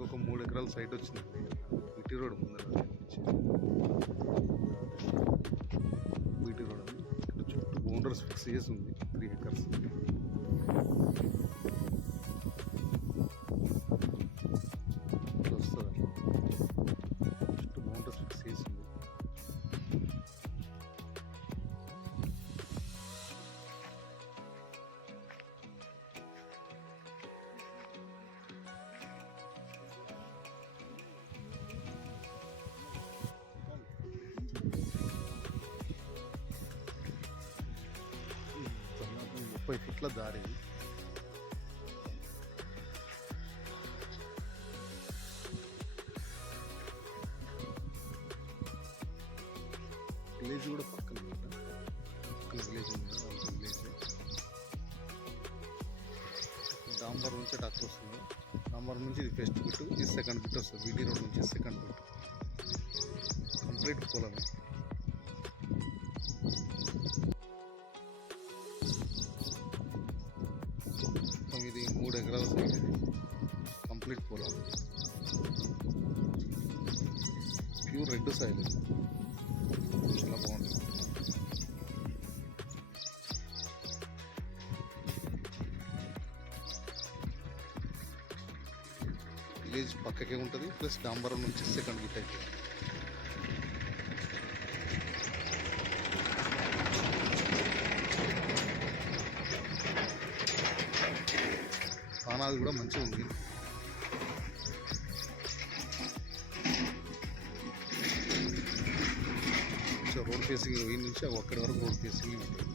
మనకు ఒక 3 ఎకరాల సైట్ వచ్చిందండి. బీటీ రోడ్ ముందర బీటీ రోడ్ అని ఇక్కడ చుట్టూ బౌండరీస్ ఫిక్స్ చేసి ఉంది 3 ఎకర్స్. వస్తుంది చుట్టూ బౌండరీస్ ఫిక్స్ చేసి ఉంది. దాదాపు 30 ఫీట్ల దారి. విలేజ్ కూడా పక్కన విలేజ్ ఉంది కదా, వాళ్ళ విలేజ్. డాంబర్ నుంచి డాక్టర్ వస్తుంది. డాంబర్ నుంచి ఇది ఫస్ట్ బిట్, ఇది సెకండ్ బిట్ వస్తుంది. బీటీ రోడ్ నుంచి సెకండ్ బిట్ కంప్లీట్ పొలమే. ఇది 3 ఎకరాల సైడ్, ఇది కంప్లీట్ పొలం. ప్యూర్ రెడ్ సాయిల్, చాలా బాగుంటుంది. విలేజ్ పక్కకే ఉంటుంది, ప్లస్ డాంబరం నుంచి సెకండ్ గిట్ అయితే. పానాది కూడా మంచిగా ఉంది. రోడ్ ఫేసింగ్ ఈ నుంచి అక్కడి వరకు రోడ్ ఫేసింగ్ ఉంటుంది.